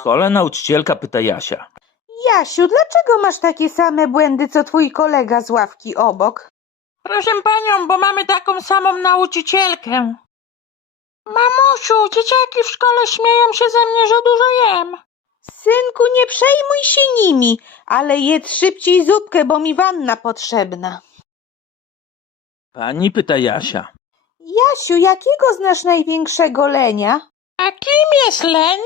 szkole nauczycielka pyta Jasia. Jasiu, dlaczego masz takie same błędy, co twój kolega z ławki obok? Proszę panią, bo mamy taką samą nauczycielkę. Mamusiu, dzieciaki w szkole śmieją się ze mnie, że dużo jem. Synku, nie przejmuj się nimi, ale jedz szybciej zupkę, bo mi wanna potrzebna. Pani pyta Jasia. Jasiu, jakiego znasz największego lenia? A kim jest leń?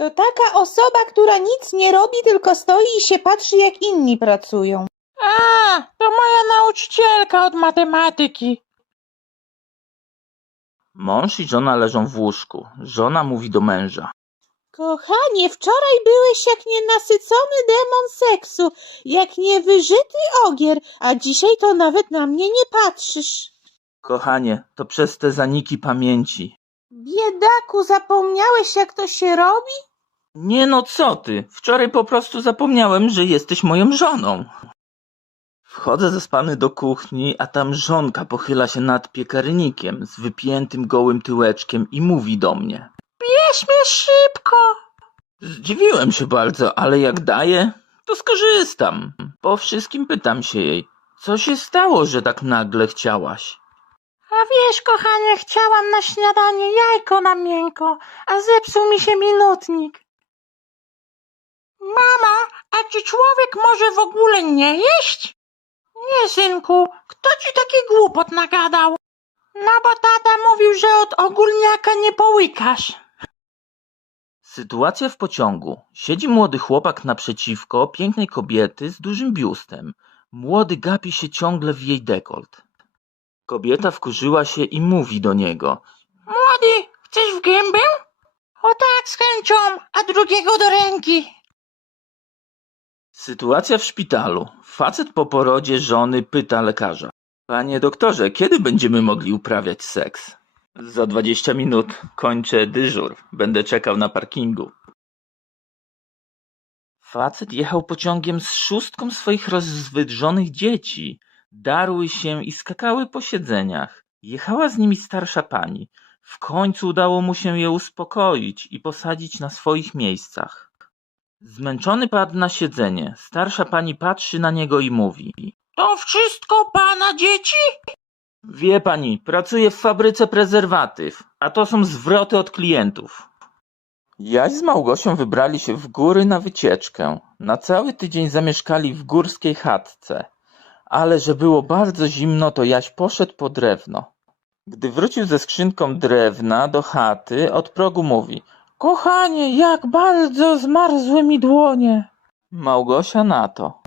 To taka osoba, która nic nie robi, tylko stoi i się patrzy, jak inni pracują. A, to moja nauczycielka od matematyki. Mąż i żona leżą w łóżku. Żona mówi do męża. Kochanie, wczoraj byłeś jak nienasycony demon seksu, jak niewyżyty ogier, a dzisiaj to nawet na mnie nie patrzysz. Kochanie, to przez te zaniki pamięci. Biedaku, zapomniałeś jak to się robi? Nie no co ty, wczoraj po prostu zapomniałem, że jesteś moją żoną. Wchodzę zaspany do kuchni, a tam żonka pochyla się nad piekarnikiem z wypiętym gołym tyłeczkiem i mówi do mnie. Bierz mnie szybko. Zdziwiłem się bardzo, ale jak daje, to skorzystam. Po wszystkim pytam się jej, co się stało, że tak nagle chciałaś? A wiesz, kochanie, chciałam na śniadanie jajko na miękko, a zepsuł mi się minutnik. Mama, a czy człowiek może w ogóle nie jeść? Nie, synku, kto ci taki głupot nagadał? No bo tata mówił, że od ogólniaka nie połykasz. Sytuacja w pociągu. Siedzi młody chłopak naprzeciwko pięknej kobiety z dużym biustem. Młody gapi się ciągle w jej dekolt. Kobieta wkurzyła się i mówi do niego. Młody, chcesz w gębę? O tak, z chęcią, a drugiego do ręki. Sytuacja w szpitalu. Facet po porodzie żony pyta lekarza. Panie doktorze, kiedy będziemy mogli uprawiać seks? Za 20 minut kończę dyżur. Będę czekał na parkingu. Facet jechał pociągiem z szóstką swoich rozwydrzonych dzieci. Darły się i skakały po siedzeniach. Jechała z nimi starsza pani. W końcu udało mu się je uspokoić i posadzić na swoich miejscach. Zmęczony padł na siedzenie. Starsza pani patrzy na niego i mówi. To wszystko pana dzieci? Wie pani, pracuję w fabryce prezerwatyw, a to są zwroty od klientów. Jaś z Małgosią wybrali się w góry na wycieczkę. Na cały tydzień zamieszkali w górskiej chatce. Ale że było bardzo zimno, to Jaś poszedł po drewno. Gdy wrócił ze skrzynką drewna do chaty, od progu mówi Kochanie, jak bardzo zmarzły mi dłonie. Małgosia na to.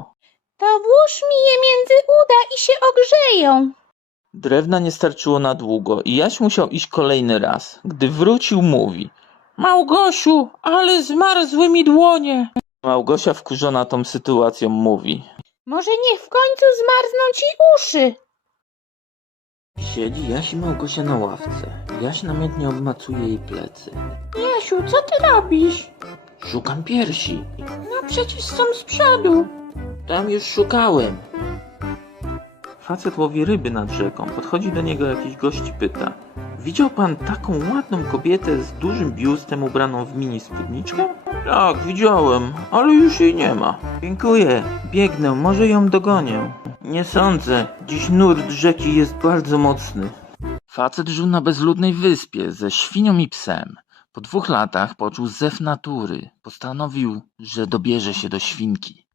To włóż mi je między uda i się ogrzeją. Drewna nie starczyło na długo i Jaś musiał iść kolejny raz. Gdy wrócił, mówi Małgosiu, ale zmarzły mi dłonie. Małgosia wkurzona tą sytuacją mówi Może niech w końcu zmarzną ci uszy. Siedzi Jaś i Małgosia na ławce. Jaś namiętnie obmacuje jej plecy. Jasiu, co ty robisz? Szukam piersi. No przecież są z przodu. Tam już szukałem. Facet łowi ryby nad rzeką. Podchodzi do niego jakiś gość i pyta. Widział pan taką ładną kobietę z dużym biustem ubraną w mini spódniczkę? Tak, widziałem, ale już jej nie ma. Dziękuję, biegnę, może ją dogonię. Nie sądzę, dziś nurt rzeki jest bardzo mocny. Facet żył na bezludnej wyspie ze świnią i psem. Po dwóch latach poczuł zew natury. Postanowił, że dobierze się do świnki.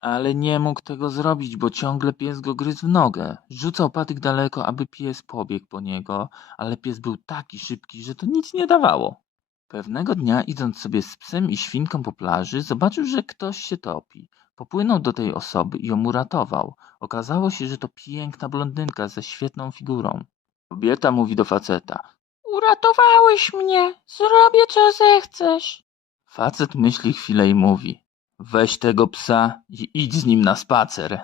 Ale nie mógł tego zrobić, bo ciągle pies go gryzł w nogę. Rzucał patyk daleko, aby pies pobiegł po niego, ale pies był taki szybki, że to nic nie dawało. Pewnego dnia, idąc sobie z psem i świnką po plaży, zobaczył, że ktoś się topi. Popłynął do tej osoby i ją uratował. Okazało się, że to piękna blondynka ze świetną figurą. Kobieta mówi do faceta. Uratowałeś mnie. Zrobię co zechcesz. Facet myśli chwilę i mówi. Weź tego psa i idź z nim na spacer.